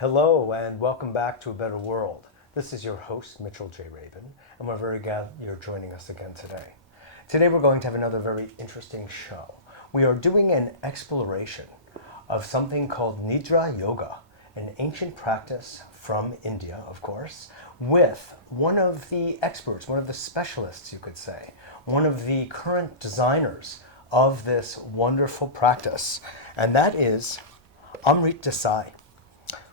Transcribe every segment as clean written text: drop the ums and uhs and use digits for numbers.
Hello and welcome back to A Better World. This is your host, Mitchell Rabin, and we're very glad you're joining us again today. Today we're going to have another very interesting show. We are doing an exploration of something called Nidra Yoga, an ancient practice from India, of course, with one of the experts, one of the specialists, you could say, one of the current designers of this wonderful practice, and that is Amrit Desai,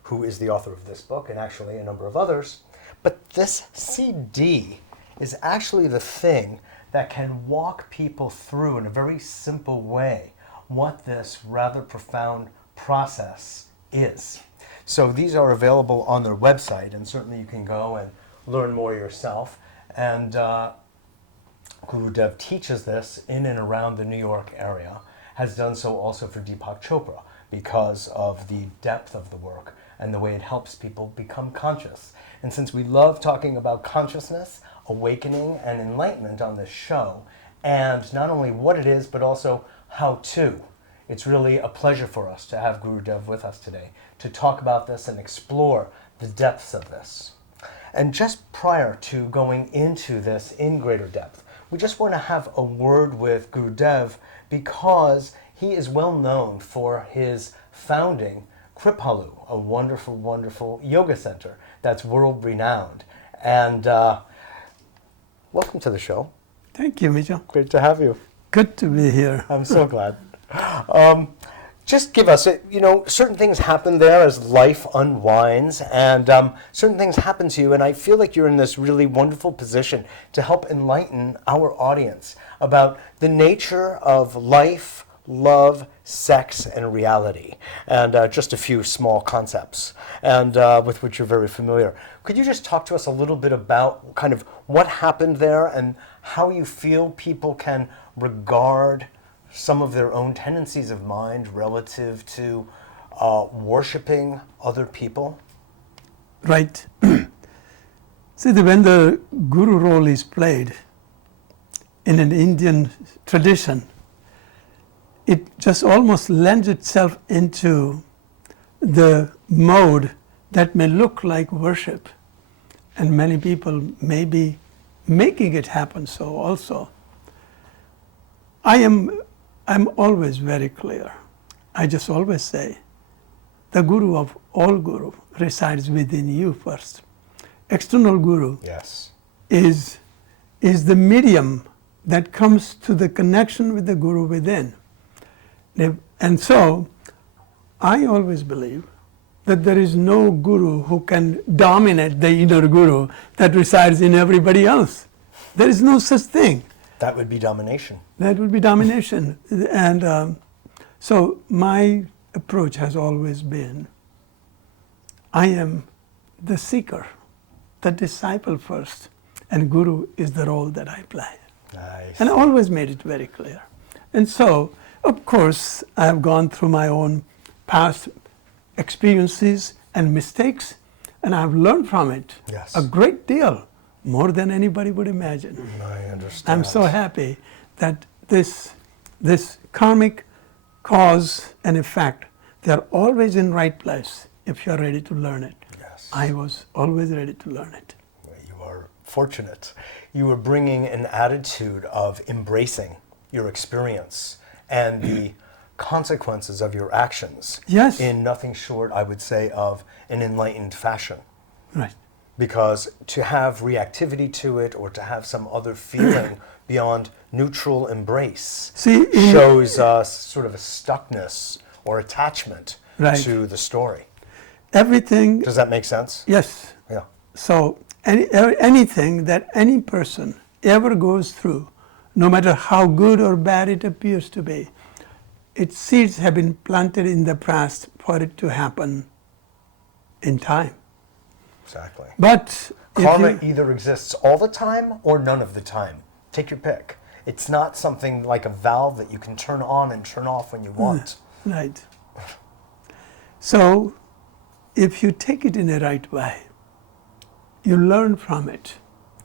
who is the author of this book and actually a number of others. But this CD is actually the thing that can walk people through in a very simple way what this rather profound process is. So these are available on their website, and certainly you can go and learn more yourself. And Gurudev teaches this in and around the New York area, has done so also for Deepak Chopra because of the depth of the work and the way it helps people become conscious. And since we love talking about consciousness, awakening, and enlightenment on this show, and not only what it is, but also how to, it's really a pleasure for us to have Gurudev with us today to talk about this and explore the depths of this. And just prior to going into this in greater depth, we just want to have a word with Gurudev because he is well known for his founding Kripalu, a wonderful, wonderful yoga center that's world-renowned. And welcome to the show. Thank you, Mitchell. Great to have you. Good to be here. I'm so glad. Just give us, certain things happen there as life unwinds, and certain things happen to you, and I feel like you're in this really wonderful position to help enlighten our audience about the nature of life, love, sex, and reality, and just a few small concepts, and with which you're very familiar. Could you just talk to us a little bit about kind of what happened there and how you feel people can regard some of their own tendencies of mind relative to worshiping other people? Right. See, when the guru role is played in an Indian tradition, it just almost lends itself into the mode that may look like worship. And many people may be making it happen so also. I'm always very clear. I just always say, the guru of all guru resides within you first. External guru Yes. is the medium that comes to the connection with the guru within. And so, I always believe that there is no guru who can dominate the inner guru that resides in everybody else. There is no such thing. That would be domination. That would be domination. And so my approach has always been, I am the seeker, the disciple first, and guru is the role that I play. Nice. And I always made it very clear. And so, of course, I have gone through my own past experiences and mistakes, and I've learned from it Yes. a great deal, more than anybody would imagine. I understand. I'm so happy that this karmic cause and effect, they're always in right place if you're ready to learn it. Yes. I was always ready to learn it. You are fortunate. You were bringing an attitude of embracing your experience and the consequences of your actions Yes. in nothing short, I would say, of an enlightened fashion. Right. Because to have reactivity to it or to have some other feeling beyond neutral embrace shows sort of a stuckness or attachment Right. to the story. Everything. Does that make sense? Yes. Yeah. So anything that any person ever goes through, no matter how good or bad it appears to be, its seeds have been planted in the past for it to happen in time. Exactly. But Karma either exists all the time or none of the time. Take your pick. It's not something like a valve that you can turn on and turn off when you want. Right. So, if you take it in the right way, you learn from it.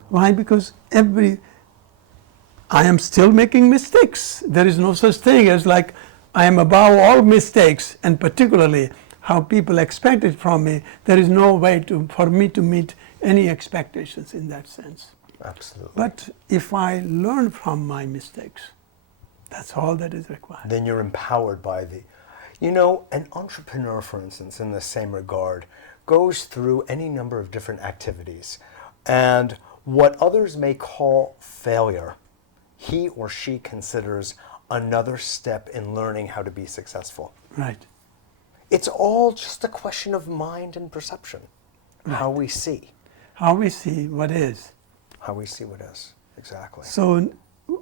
Why? Because I am still making mistakes. There is no such thing as like I am above all mistakes, and particularly how people expect it from me, there is no way for me to meet any expectations in that sense. Absolutely. But if I learn from my mistakes, that's all that is required. Then you're empowered by the... You know, an entrepreneur, for instance, in the same regard, goes through any number of different activities. And what others may call failure, he or she considers another step in learning how to be successful. Right. It's all just a question of mind and perception. Right. How we see. How we see what is. How we see what is. Exactly. So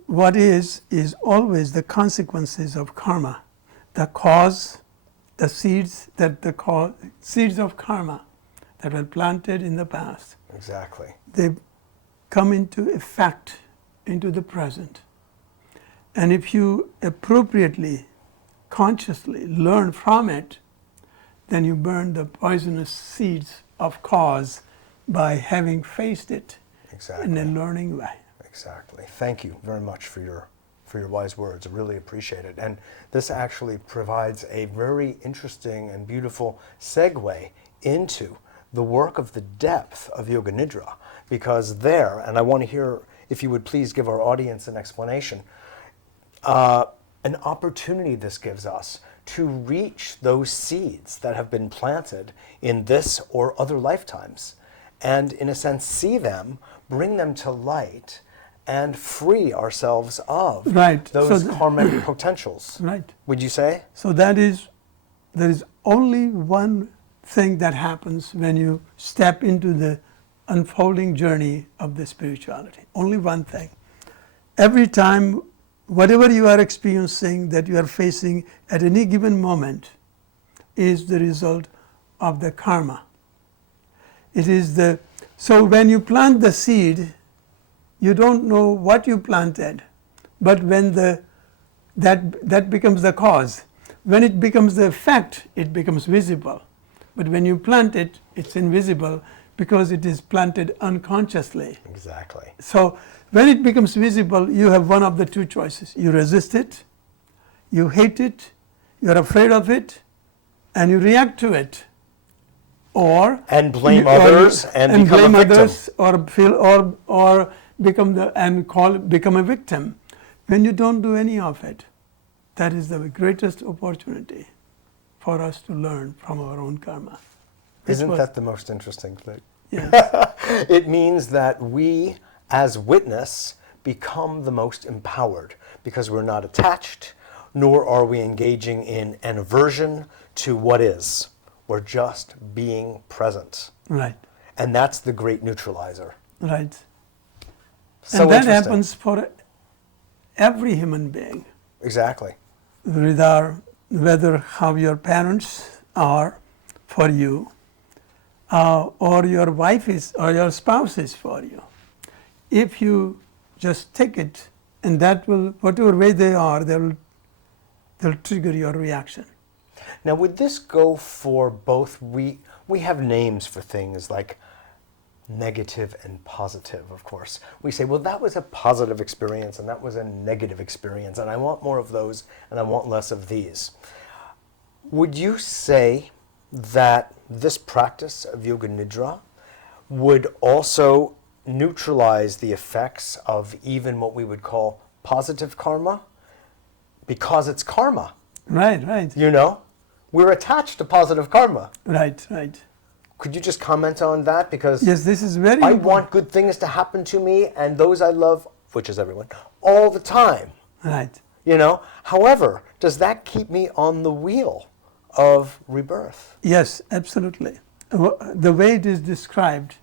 what is always the consequences of karma. The cause, the seeds seeds of karma that were planted in the past. Exactly. They come into effect into the present. And if you appropriately, consciously learn from it, then you burn the poisonous seeds of cause by having faced it in a learning way. Exactly. Thank you very much for your wise words. I really appreciate it. And this actually provides a very interesting and beautiful segue into the work of the depth of Yoga Nidra, because there, and I want to hear if you would please give our audience an explanation, an opportunity this gives us to reach those seeds that have been planted in this or other lifetimes, and in a sense see them, bring them to light, and free ourselves of those karmic potentials. Right. Would you say? So there is only one thing that happens when you step into the unfolding journey of the spirituality. Only one thing. Every time, whatever you are experiencing, that you are facing at any given moment, is the result of the karma. So when you plant the seed, you don't know what you planted, but when that becomes the cause. When it becomes the effect, it becomes visible. But when you plant it, it's invisible because it is planted unconsciously. Exactly. So when it becomes visible, you have one of the two choices. You resist it, you hate it, you're afraid of it, and you react to it. And blame others and become a victim. Or become a victim. When you don't do any of it, that is the greatest opportunity for us to learn from our own karma. Isn't that the most interesting thing? Yes. It means that we, as witness, become the most empowered because we're not attached, nor are we engaging in an aversion to what is. We're just being present. Right. And that's the great neutralizer. Right. So and that happens for every human being. Exactly. Whether how your parents are for you, or your wife is, or your spouse is for you. If you just take it, and that will, whatever way they are, they'll trigger your reaction. Now, would this go for both? We have names for things like negative and positive, of course. We say, well, that was a positive experience and that was a negative experience, and I want more of those and I want less of these. Would you say that this practice of Yoga Nidra would also neutralize the effects of even what we would call positive karma? Because it's karma. Right, right. You know? We're attached to positive karma. Right, right. Could you just comment on that? Because yes, this is very I want good things to happen to me and those I love, which is everyone, all the time. Right. You know? However, does that keep me on the wheel of rebirth? Yes, absolutely. The way it is described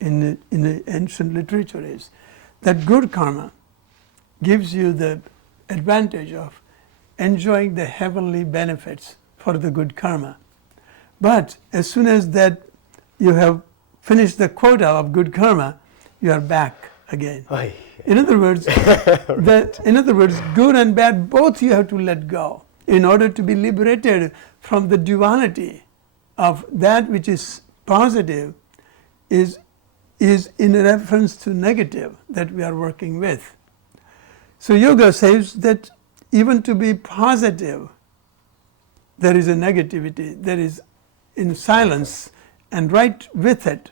in the ancient literature is that good karma gives you the advantage of enjoying the heavenly benefits for the good karma. But as soon as that you have finished the quota of good karma, you are back again. Aye. In other words, good and bad, both you have to let go in order to be liberated from the duality of that which is positive is in reference to negative that we are working with. So yoga says that even to be positive, there is a negativity, there is in silence and right with it.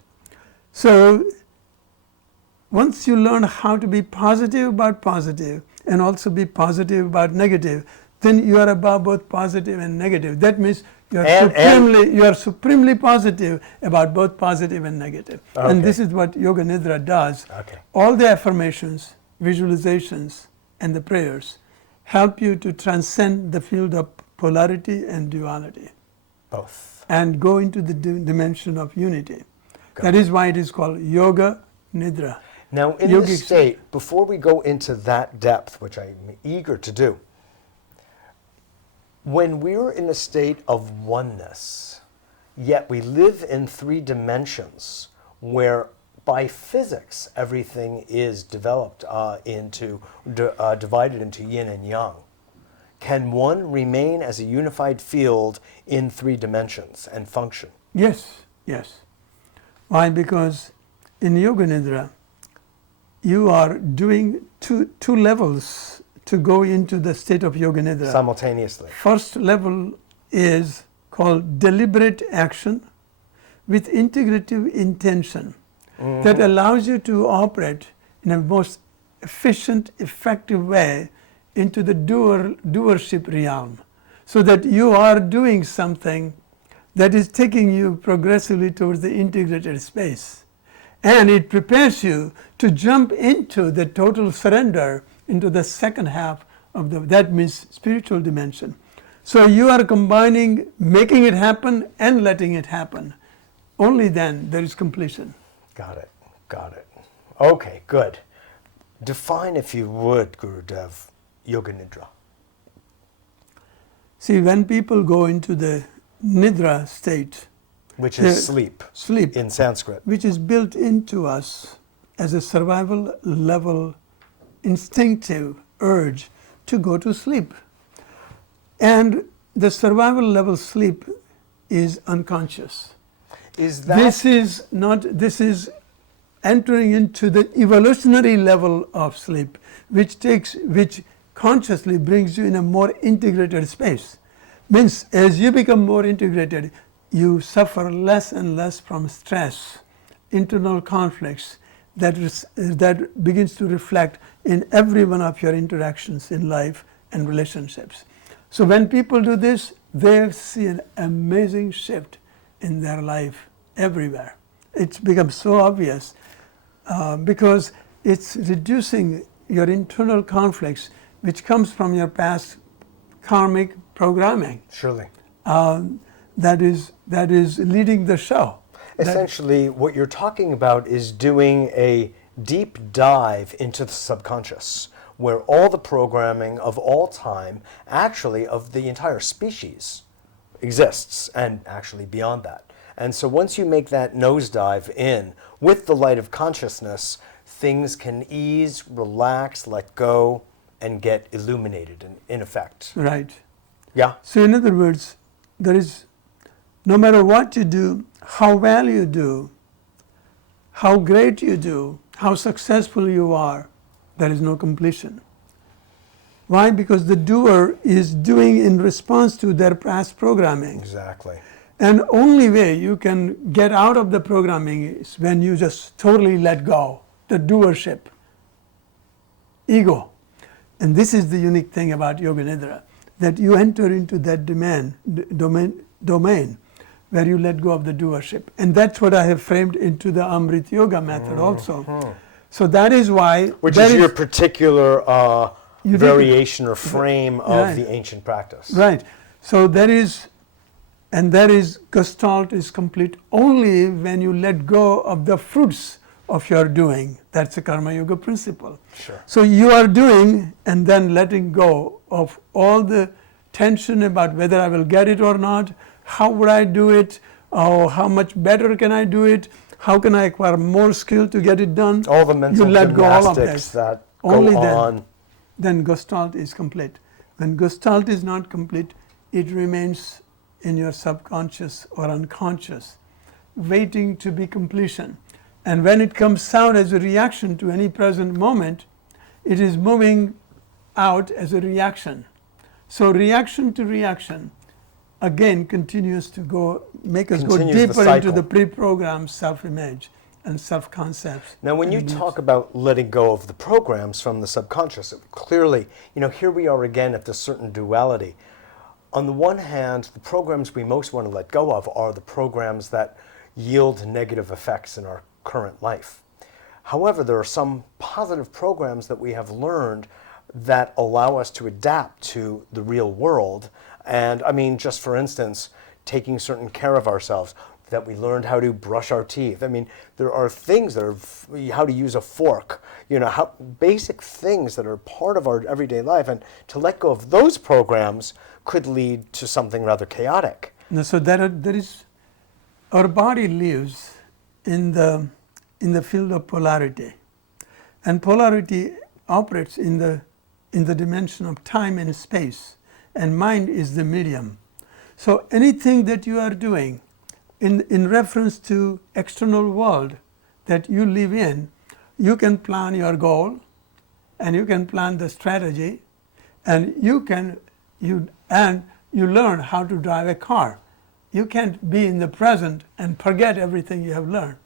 So once you learn how to be positive about positive and also be positive about negative, then you are above both positive and negative. That means you are supremely positive about both positive and negative. Okay. And this is what Yoga Nidra does. Okay. All the affirmations, visualizations, and the prayers help you to transcend the field of polarity and duality. Both. And go into the dimension of unity. Got That it. is why it is called Yoga Nidra. Now, in Yogic this state, before we go into that depth, which I'm eager to do, when we're in a state of oneness, yet we live in 3 dimensions where by physics everything is developed divided into yin and yang, can one remain as a unified field in 3 dimensions and function? Yes, yes. Why? Because in Yoga Nidra, you are doing two levels to go into the state of Yoga Nidra. Simultaneously. First level is called deliberate action with integrative intention that allows you to operate in a most efficient, effective way into the doership realm, so that you are doing something that is taking you progressively towards the integrated space. And it prepares you to jump into the total surrender into the second half of that means spiritual dimension. So you are combining making it happen and letting it happen. Only then there is completion. Got it. Got it. Okay, good. Define, if you would, Gurudev, Yoga Nidra. See, when people go into the Nidra state, Which is sleep in Sanskrit. which is built into us as a survival level instinctive urge to go to sleep. And the survival level sleep is unconscious. Is that This is entering into the evolutionary level of sleep, which consciously brings you in a more integrated space. Means as you become more integrated, you suffer less and less from stress, internal conflicts that begins to reflect in every one of your interactions in life and relationships. So when people do this, they see an amazing shift in their life everywhere. It's become so obvious because it's reducing your internal conflicts, which comes from your past karmic programming. surely? That is leading the show. Essentially, what you're talking about is doing a deep dive into the subconscious, where all the programming of all time, actually of the entire species, exists, and actually beyond that. And so once you make that nosedive in with the light of consciousness, things can ease, relax, let go, and get illuminated in effect. Right. Yeah? So in other words, there is, no matter what you do, how well you do, how great you do, how successful you are, there is no completion. Why? Because the doer is doing in response to their past programming. Exactly. And only way you can get out of the programming is when you just totally let go, the doership, ego. And this is the unique thing about Yoga Nidra, that you enter into that domain where you let go of the doership. And that's what I have framed into the Amrit Yoga method also. So that is why... Which is your particular variation or frame of Right. the ancient practice. Right. So there is Gestalt is complete only when you let go of the fruits of your doing. That's a Karma Yoga principle. Sure. So you are doing and then letting go of all the tension about whether I will get it or not, how would I do it, or how much better can I do it, how can I acquire more skill to get it done. All the mental you let go all of gymnastics that Only go then. on. Then Gestalt is complete. When Gestalt is not complete, it remains in your subconscious or unconscious, waiting to be completion. And when it comes out as a reaction to any present moment, it is moving out as a reaction. So reaction to reaction, again continues to make us go Continues the deeper into cycle. the pre-programmed self-image and self-concepts. Now, when you and talk about letting go of the programs from the subconscious, clearly, here we are again at this certain duality. On the one hand, the programs we most want to let go of are the programs that yield negative effects in our current life. However, there are some positive programs that we have learned that allow us to adapt to the real world. And I mean, just for instance, taking certain care of ourselves, that we learned how to brush our teeth. I mean, there are things that are how to use a fork, how basic things that are part of our everyday life. And to let go of those programs could lead to something rather chaotic. So there is, our body lives in the field of polarity, and polarity operates in the dimension of time and space, and mind is the medium. So anything that you are doing in reference to external world that you live in, you can plan your goal, and you can plan the strategy, and you learn how to drive a car. You can't be in the present and forget everything you have learned.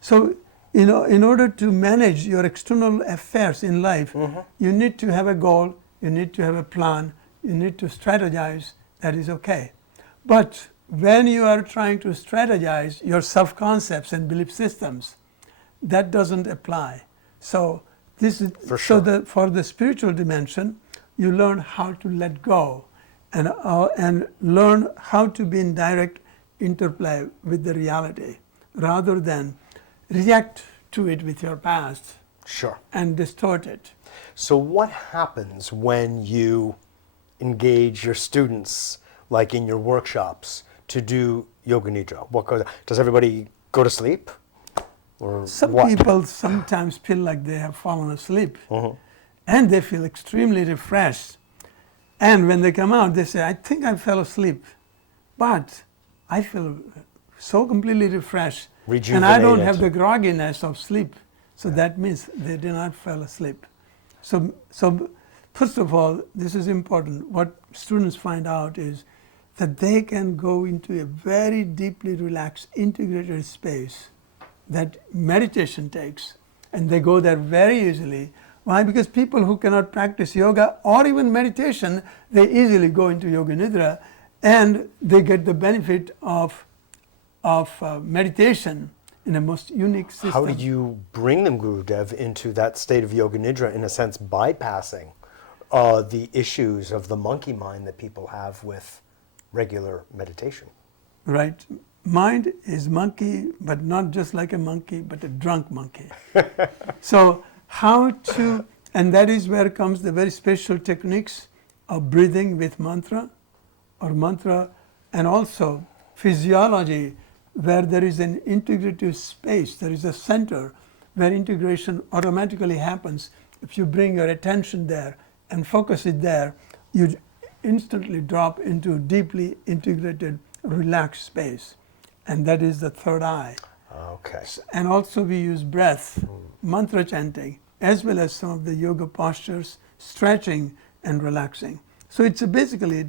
So, in order to manage your external affairs in life, you need to have a goal, you need to have a plan, you need to strategize. That is okay. But when you are trying to strategize your self-concepts and belief systems, that doesn't apply. So this is For sure. for the spiritual dimension, you learn how to let go and learn how to be in direct interplay with the reality rather than react to it with your past Sure. and distort it. So what happens when you engage your students, like in your workshops, to do Yoga Nidra? Does everybody go to sleep? Or Some what? people sometimes feel like they have fallen asleep and they feel extremely refreshed. And when they come out, they say, I think I fell asleep, but I feel so completely refreshed. And I don't have the grogginess of sleep. So that means they did not fall asleep. So first of all, this is important. What students find out is that they can go into a very deeply relaxed, integrated space that meditation takes, and they go there very easily. Why? Because people who cannot practice yoga or even meditation, they easily go into Yoga Nidra, and they get the benefit of meditation in a most unique system. How do you bring them, Gurudev, into that state of Yoga Nidra, in a sense bypassing the issues of the monkey mind that people have with regular meditation? Right. Mind is monkey, but not just like a monkey, but a drunk monkey. So and that is where comes the very special techniques of breathing with mantra, and also physiology, where there is an integrative space, there is a center where integration automatically happens. If you bring your attention there and focus it there, you instantly drop into deeply integrated, relaxed space. And that is the third eye. Okay. And also we use breath, mantra chanting, as well as some of the yoga postures, stretching and relaxing. So it's basically,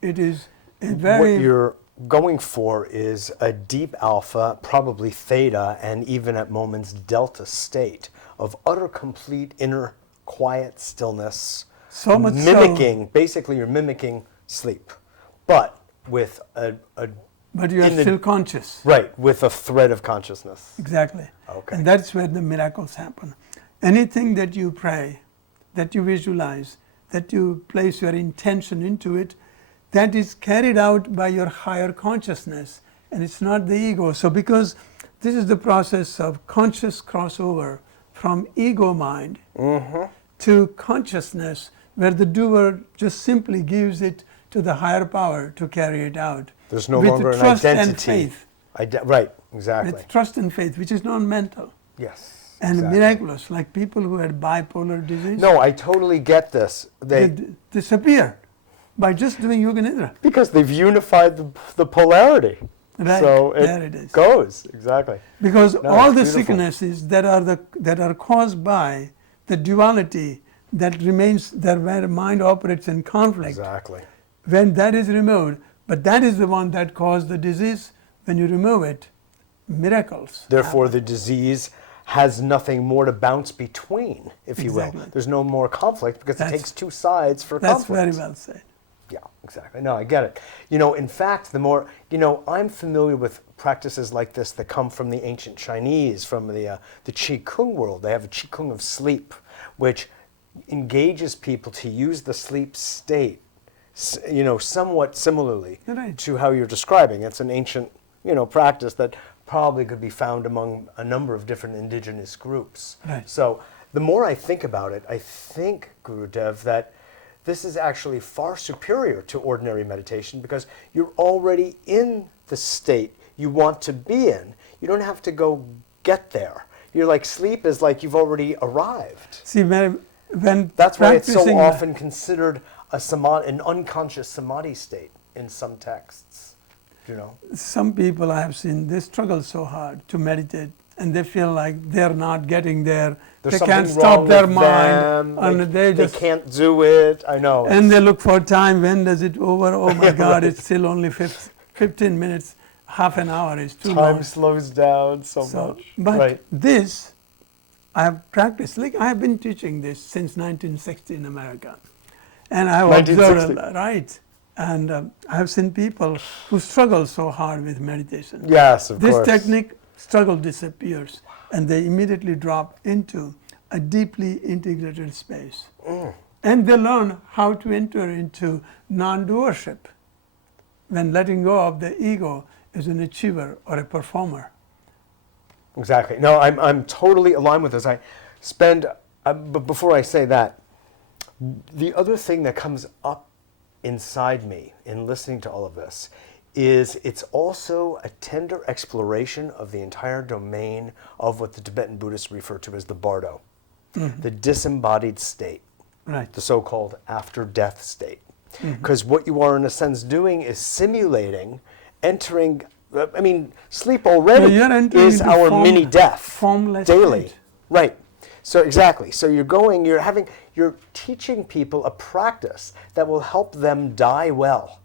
it is a very... What you're going for is a deep alpha, probably theta, and even at moments delta state of utter complete inner quiet stillness. So much mimicking, basically you're mimicking sleep, but with but you are still conscious. Right, with a thread of consciousness. Exactly. Okay. And that's where the miracles happen. Anything that you pray, that you visualize, that you place your intention into it, that is carried out by your higher consciousness, and it's not the ego. So because this is the process of conscious crossover from ego mind to consciousness, where the doer just simply gives it to the higher power to carry it out. There's no with longer an trust identity. And faith. Right, exactly. With trust and faith, which is non-mental. Yes. And exactly. miraculous, like people who had bipolar disease. No, I totally get this. They disappear by just doing Yoga Nidra. Because they've unified the polarity. Right, so there it is. Goes, exactly. Because all the beautiful. sicknesses that are caused by the duality that remains there, where mind operates in conflict, Exactly. when that is removed, But that is the one that caused the disease. When you remove it, miracles. Therefore, the disease has nothing more to bounce between, if you will. Exactly. There's no more conflict because it takes two sides for That's conflict. very well said. Yeah, exactly. No, I get it. You know, in fact, the more, you know, I'm familiar with practices like this that come from the ancient Chinese, from the Qi Kung world. They have a Qi Kung of sleep, which engages people to use the sleep state, you know, somewhat similarly Right. to how you're describing. It's an ancient, you know, practice that probably could be found among a number of different indigenous groups. Right. So the more I think about it, I think, Gurudev, that this is actually far superior to ordinary meditation because you're already in the state you want to be in. You don't have to go get there. You're like, sleep is like you've already arrived. See, when That's why it's so practicing often considered an unconscious samadhi state in some texts. You know? some people I have seen, they struggle so hard to meditate and they feel like they're not getting there. There's they can't something stop wrong their with mind. them. And They they just can't do it. I know. and they look for time. When does it over? Oh my God, it's still only 15 minutes. Half an hour is too long. Time slows down so much. But Right. this, I have practiced. Like I have been teaching this since 1960 in America, and I have observed 1960. right. And I have seen people who struggle so hard with meditation. Yes, of This course. technique, struggle disappears, and they immediately drop into a deeply integrated space. And they learn how to enter into non-doership when letting go of the ego is an achiever or a performer. Exactly. No, I'm totally aligned with this. I spend, but before I say that, the other thing that comes up inside me in listening to all of this is it's also a tender exploration of the entire domain of what the Tibetan Buddhists refer to as the bardo, the disembodied state, Right. the so-called after-death state. Because what you are in a sense doing is simulating entering, I mean, sleep already No, you're entering is into our mini death formless daily. state. Right. So exactly. So you're teaching people a practice that will help them die well.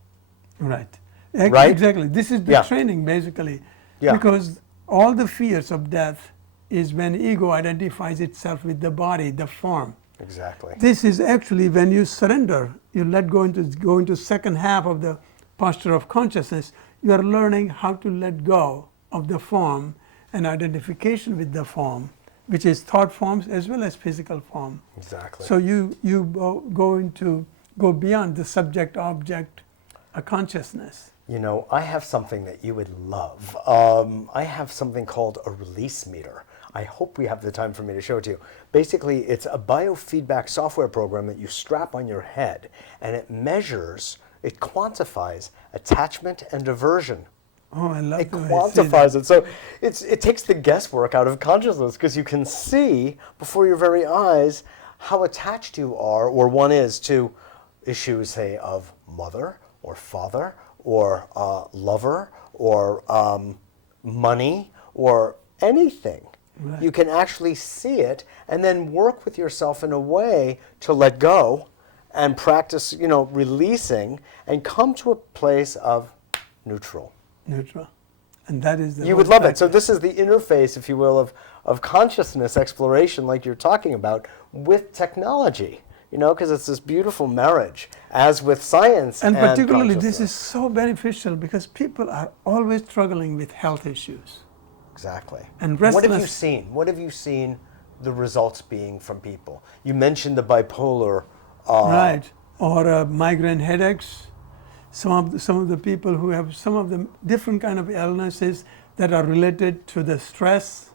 Right. Right? Exactly. This is the Yeah. training basically. Yeah. Because all the fears of death is when ego identifies itself with the body, the form. Exactly. This is actually when you surrender, you go into second half of the posture of consciousness, you are learning how to let go of the form and identification with the form, which is thought forms as well as physical form. Exactly. So you go beyond the subject object consciousness. You know, I have something that you would love. I have something called a release meter. I hope we have the time for me to show it to you. Basically, it's a biofeedback software program that you strap on your head, and it measures, it quantifies attachment and aversion. Oh, I love It the way you say that. quantifies it. So it takes the guesswork out of consciousness because you can see before your very eyes how attached you are or one is to issues, say, of mother or father or lover or money or anything. Right. You can actually see it and then work with yourself in a way to let go and practice, you know, releasing and come to a place of neutral. Neutral. And that is the You would whole love it. So practice. this is the interface, if you will, of consciousness exploration like you're talking about with technology, you know, because it's this beautiful marriage, as with science And particularly this consciousness. is so beneficial because people are always struggling with health issues. Exactly. And What have you restless- seen? What have you seen the results being from people? You mentioned the bipolar. Right. Or migraine headaches. Some of the people who have some of the different kind of illnesses that are related to the stress,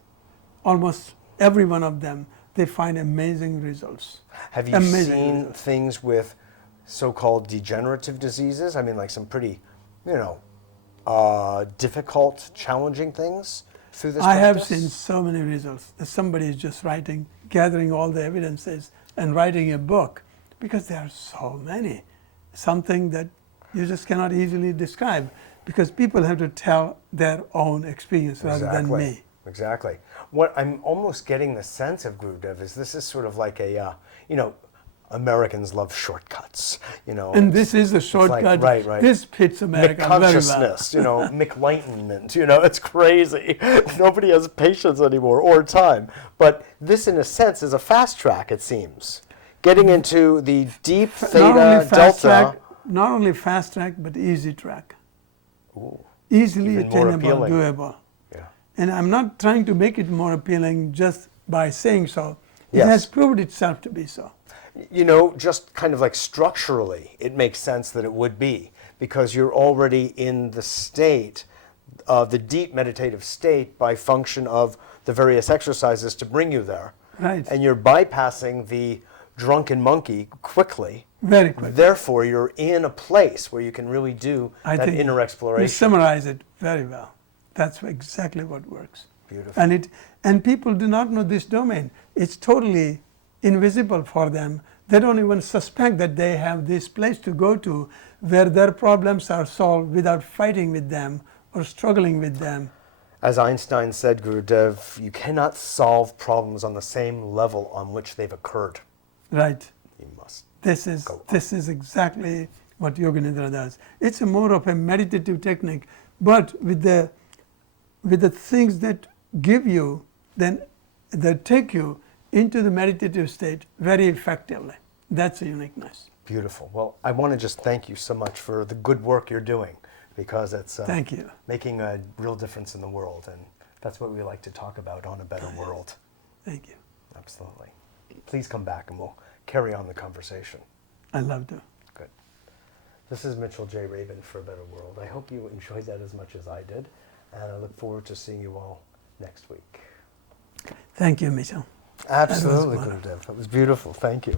almost every one of them, they find amazing results. Have you Amazing seen results. things with so-called degenerative diseases? I mean, like some pretty, you know, difficult, challenging things through this I have practice? seen so many results that somebody is just gathering all the evidences and writing a book because there are so many. Something that you just cannot easily describe because people have to tell their own experience rather than me. Exactly. What I'm almost getting the sense of Gurudev is this is sort of like a, you know, Americans love shortcuts, And this is a shortcut. right, right. This fits America very well. McConsciousness, McLightenment, it's crazy. Nobody has patience anymore or time. But this, in a sense, is a fast track, it seems. Getting into the deep theta delta. Not only fast track, but easy track. Ooh, easily even more attainable, appealing. doable. Yeah. And I'm not trying to make it more appealing just by saying so. It Yes. has proved itself to be so. Just kind of like structurally, it makes sense that it would be, because you're already in the state of the deep meditative state by function of the various exercises to bring you there. Right. And you're bypassing the drunken monkey quickly. Very quickly. Therefore, you're in a place where you can really do I that think inner you exploration. summarize it very well. That's exactly what works. Beautiful. And people do not know this domain. It's totally invisible for them. They don't even suspect that they have this place to go to where their problems are solved without fighting with them or struggling with them. As Einstein said, Gurudev, you cannot solve problems on the same level on which they've occurred. Right. You must. This is exactly what Yoga Nidra does. It's more of a meditative technique, but with the things that give you, that take you into the meditative state very effectively. That's a uniqueness. Beautiful. Well, I want to just thank you so much for the good work you're doing, because it's Thank you. making a real difference in the world, and that's what we like to talk about on A Better World. Thank you. Absolutely. Please come back and we'll carry on the conversation. I love to. Good. This is Mitchell J. Rabin for A Better World. I hope you enjoyed that as much as I did, and I look forward to seeing you all next week. Thank you, Mitchell. Absolutely, wonderful. Gurudev. That was beautiful. Thank you.